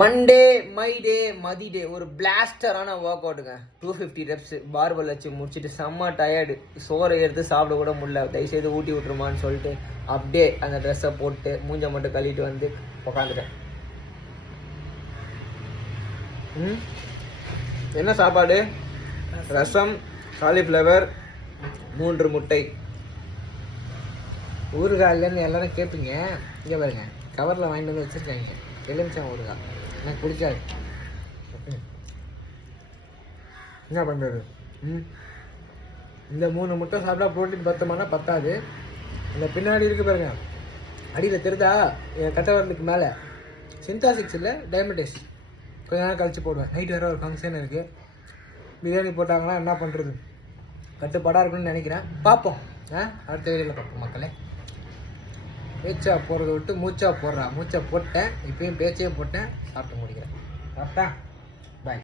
Monday my day மதி டே ஒரு பிளாஸ்டரான work அவுட்டுங்க. 250 reps barbell வச்சு முடிச்சுட்டு செம்ம டயர்டு, சோறை எடுத்து சாப்பிட கூட முடியல. தயவுசெய்து ஊட்டி விட்டுருமான்னு சொல்லிட்டு அப்படியே அந்த ட்ரெஸ்ஸை போட்டு மூஞ்சை மட்டும் கழுவிட்டு வந்து உக்காந்துட்டேன். என்ன சாப்பாடு? ரசம், காலிஃப்ளவர், 3 முட்டை. ஊறுகாயிலேருந்து எல்லாரும் கேட்பீங்க. இங்கே பாருங்க, கவரில் வாங்கிட்டு வந்து வச்சுருக்காங்க எலுமிச்சம் ஊறுகாய். எனக்கு பிடிக்காது. என்ன பண்ணுறது? இந்த 3 முட்டை சாப்பிட்டா ப்ரோட்டீன் பத்தமானா பத்தாது. இந்த பின்னாடி இருக்கு பாருங்க, அடியில் தெரிதா கட்டவரலுக்கு மேலே சிந்தாசிக்ஸ் இல்லை டைமண்டிஸ். கொஞ்ச நேரம் கழிச்சு போடுவேன். நைட் வேறு ஒரு ஃபங்க்ஷன் இருக்குது. பிரியாணி போட்டாங்கன்னா என்ன பண்ணுறது? கட்டுப்பாடாக இருக்குன்னு நினைக்கிறேன். பார்ப்போம். அடுத்த வீடியோவில் பார்ப்போம் மக்களே. பேச்சா போடுறத விட்டு மூச்சா போடுறா. மூச்சா போட்டேன், இப்பயும் பேச்சையே போட்டேன். சாப்பிட்டு முடிக்கிறேன். சாப்பிட்டா